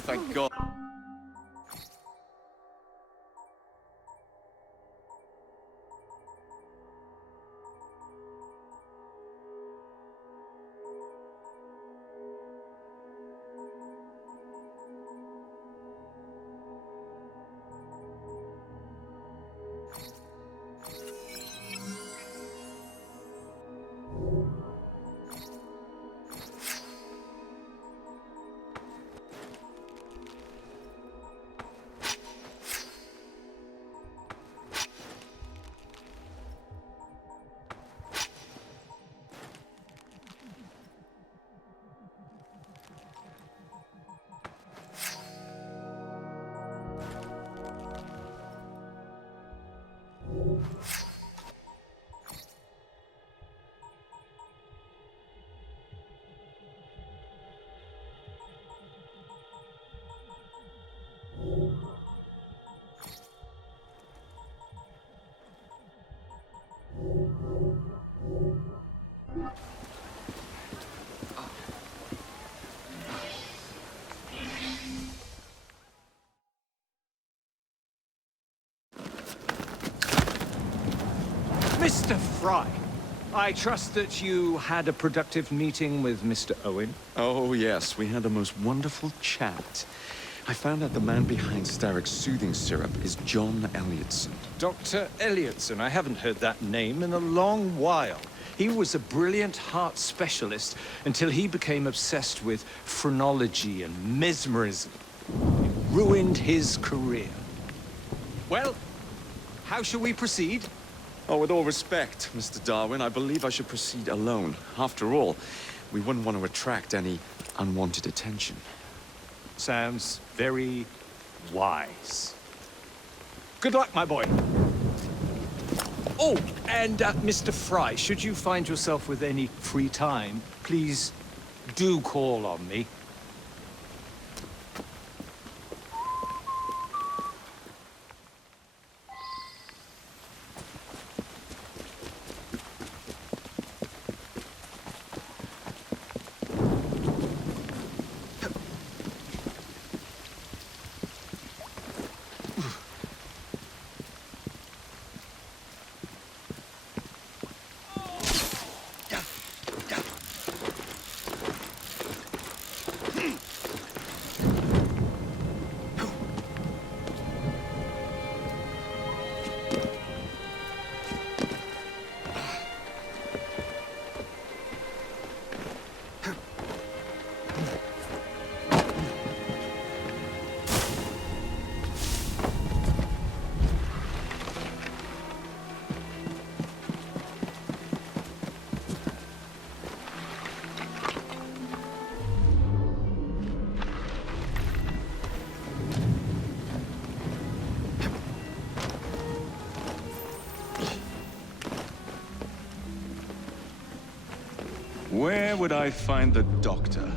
Oh, thank God. Mr. Fry, I trust that you had a productive meeting with Mr. Owen. Oh, yes, we had the most wonderful chat. I found out the man behind Starrick's soothing syrup is John Elliotson. Dr. Elliotson, I haven't heard that name in a long while. He was a brilliant heart specialist until he became obsessed with phrenology and mesmerism. It ruined his career. Well, how shall we proceed? Oh, with all respect, Mr. Darwin, I believe I should proceed alone. After all, we wouldn't want to attract any unwanted attention. Sounds very wise. Good luck, my boy. Oh, and Mr. Fry, should you find yourself with any free time, please do call on me. Where would I find the doctor?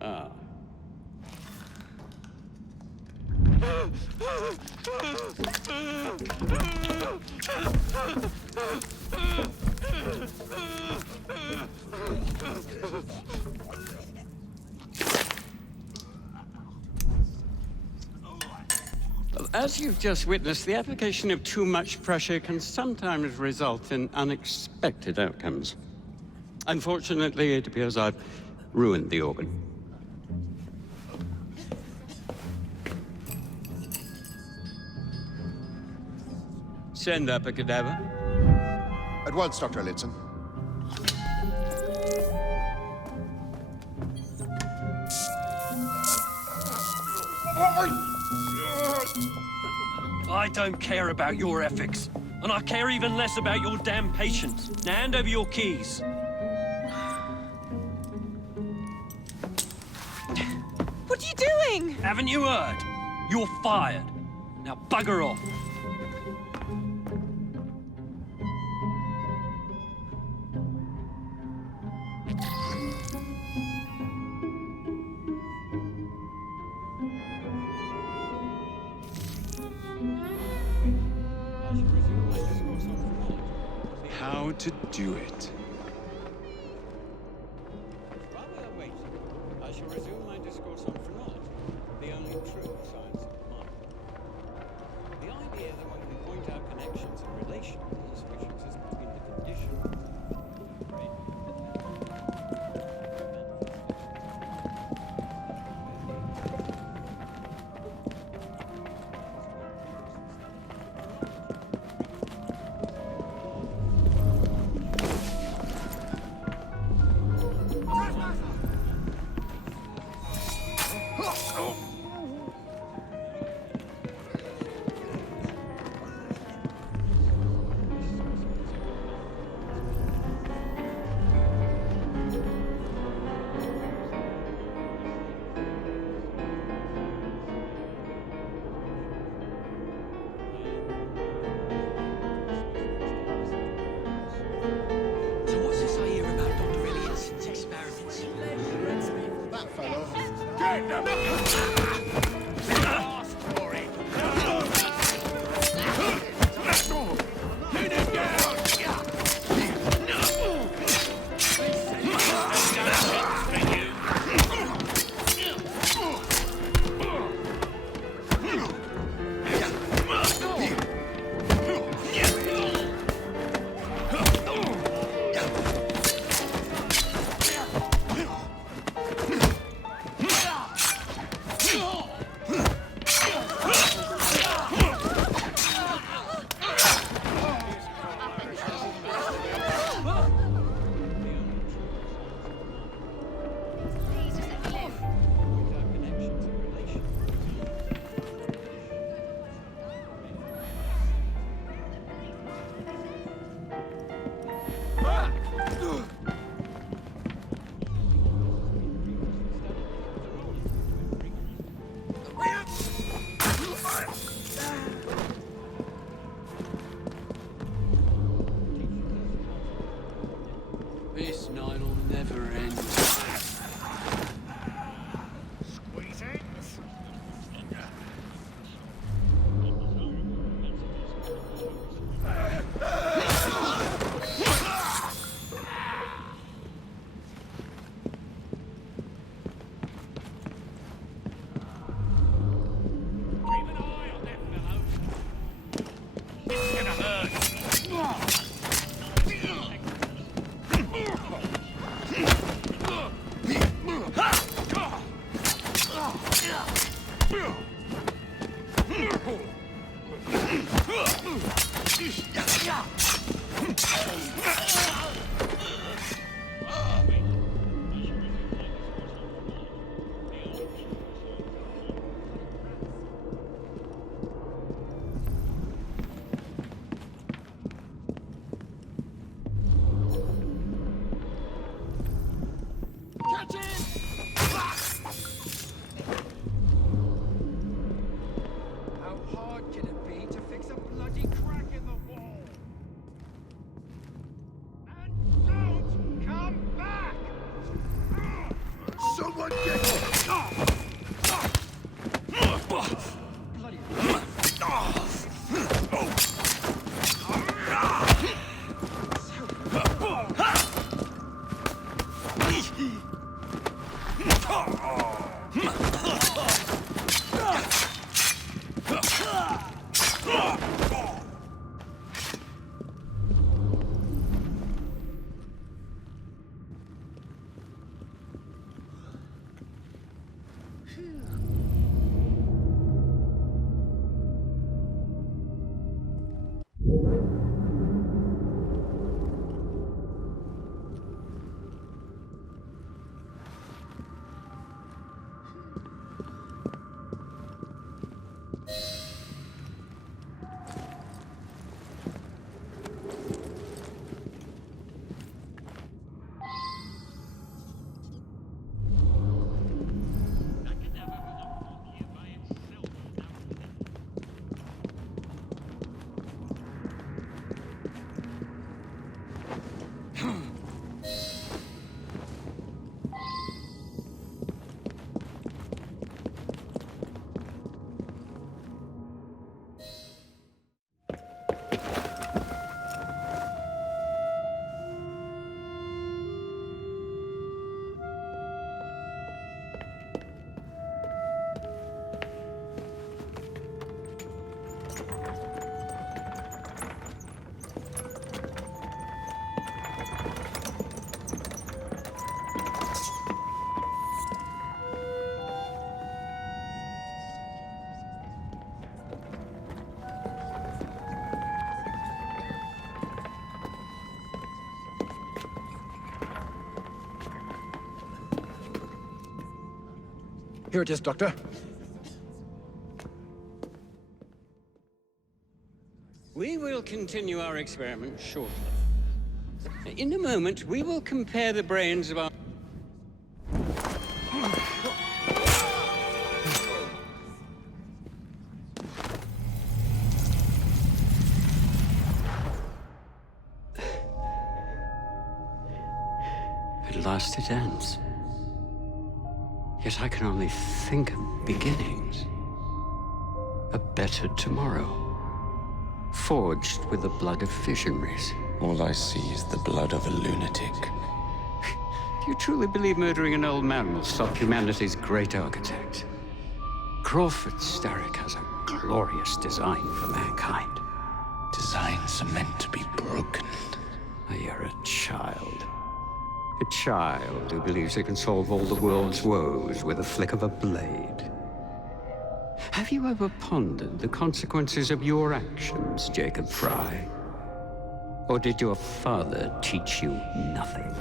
Ah. As you've just witnessed, the application of too much pressure can sometimes result in unexpected outcomes. Unfortunately, it appears I've ruined the organ. Send up a cadaver. At once, Dr. Elliotson. I don't care about your ethics. And I care even less about your damn patience. Now hand over your keys. What are you doing? Haven't you heard? You're fired. Now bugger off. How to do it. While we are waiting, I shall resume my discourse on phrenology, the only true science of the mind. The idea that when we point out connections and relations which exist between the conditions of the brain So what's this I hear about Dr. Elliotson's experiments? That fellow. This night will never end. How hard can it be to fix a bloody crack in the wall? And don't come back! Someone get Bloody Here it is, Doctor. We will continue our experiment shortly. In a moment, we will compare the brains of our... At last it ends. Yet I can only think of beginnings. A better tomorrow. Forged with the blood of visionaries. All I see is the blood of a lunatic. Do you truly believe murdering an old man will stop humanity's great architect? Crawford Starrick has a glorious design for mankind. Designs are meant to be broken. You're a child. A child who believes it can solve all the world's woes with a flick of a blade. Have you ever pondered the consequences of your actions, Jacob Fry? Or did your father teach you nothing?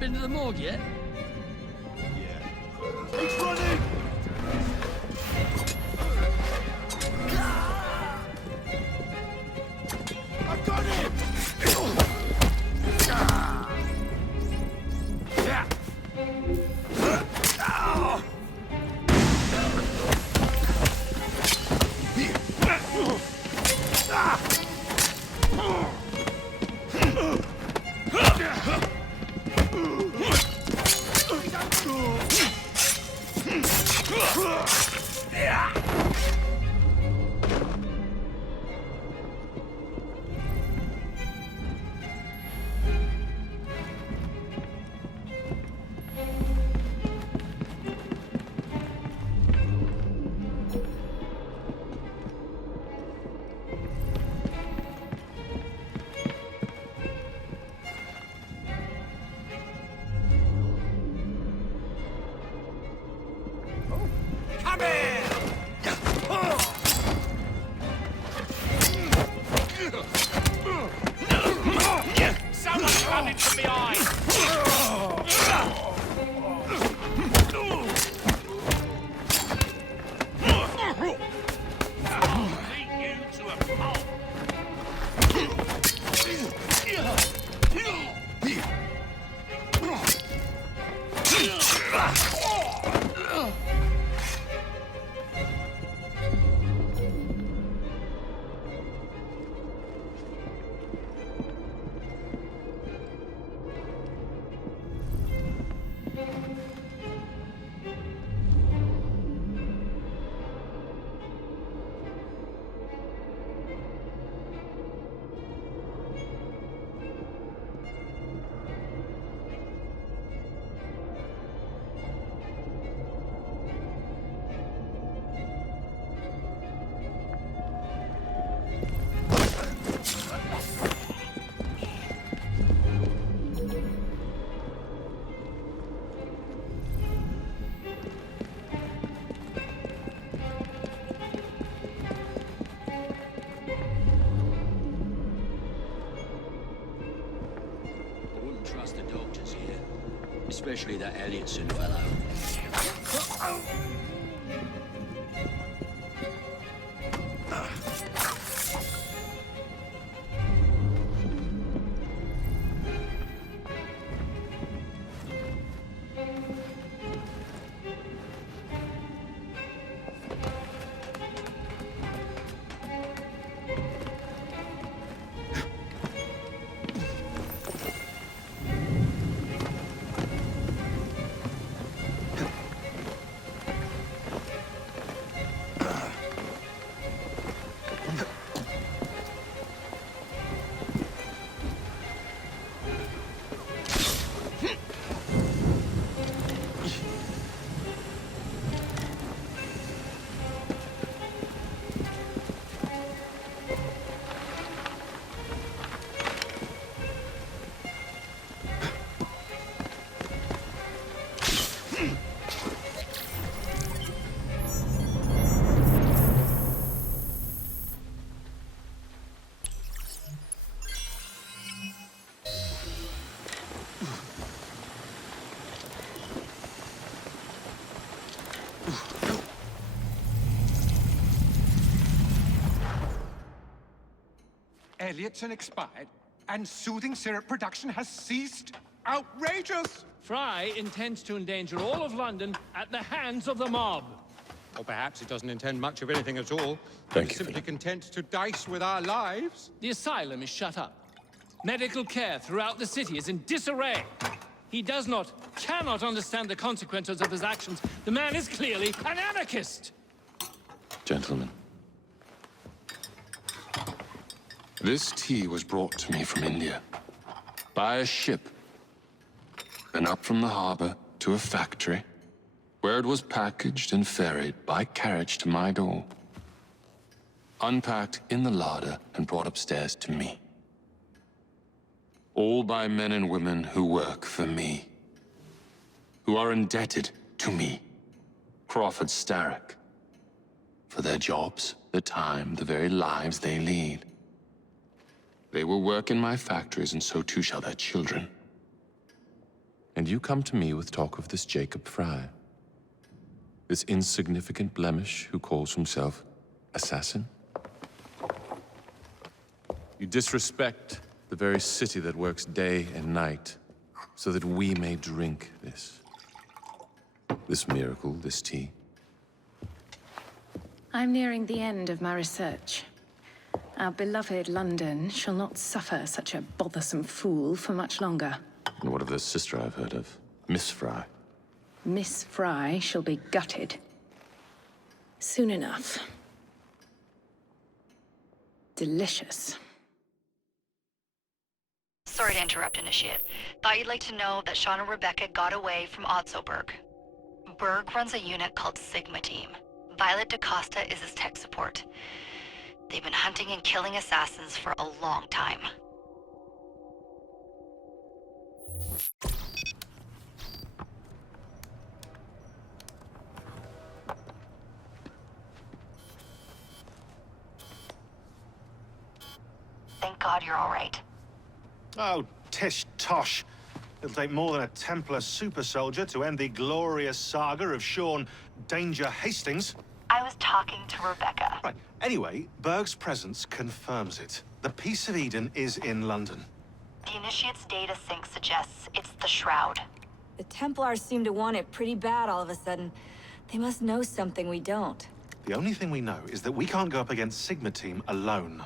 Been to the morgue yet? He's running! I got him! Someone's running from behind! Beat you to a pulp! trust the doctors here. Especially that Elliotson fellow. Elliotson expired, and soothing syrup production has ceased? Outrageous! Fry intends to endanger all of London at the hands of the mob. Or perhaps he doesn't intend much of anything at all. Thank He's you, simply content to dice with our lives. The asylum is shut up. Medical care throughout the city is in disarray. He cannot understand the consequences of his actions. The man is clearly an anarchist! Gentlemen, this tea was brought to me from India by a ship, then up from the harbor to a factory, where it was packaged and ferried by carriage to my door, unpacked in the larder and brought upstairs to me. All by men and women who work for me, who are indebted to me, Crawford Starrick, for their jobs, their time, the very lives they lead. They will work in my factories, and so too shall their children. And you come to me with talk of this Jacob Fry, this insignificant blemish who calls himself assassin? You disrespect the very city that works day and night so that we may drink this miracle, this tea. I'm nearing the end of my research. Our beloved London shall not suffer such a bothersome fool for much longer. And what of the sister I've heard of, Miss Fry? Miss Fry shall be gutted. Soon enough. Delicious. Sorry to interrupt, Initiate. Thought you'd like to know that Sean and Rebecca got away from Otzoberg. Berg runs a unit called Sigma Team. Violet DaCosta is his tech support. They've been hunting and killing assassins for a long time. Thank God you're all right. Oh, tish tosh. It'll take more than a Templar super soldier to end the glorious saga of Sean Danger Hastings. I was talking to Rebecca. Right. Anyway, Berg's presence confirms it. The Peace of Eden is in London. The Initiate's data sync suggests it's the Shroud. The Templars seem to want it pretty bad all of a sudden. They must know something we don't. The only thing we know is that we can't go up against Sigma Team alone.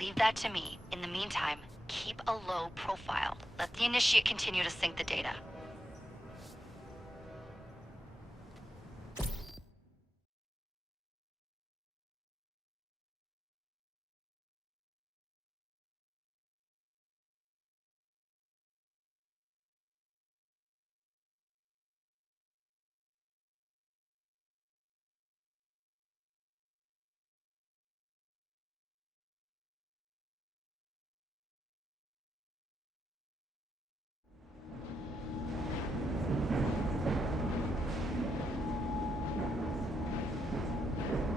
Leave that to me. In the meantime, keep a low profile. Let the Initiate continue to sync the data.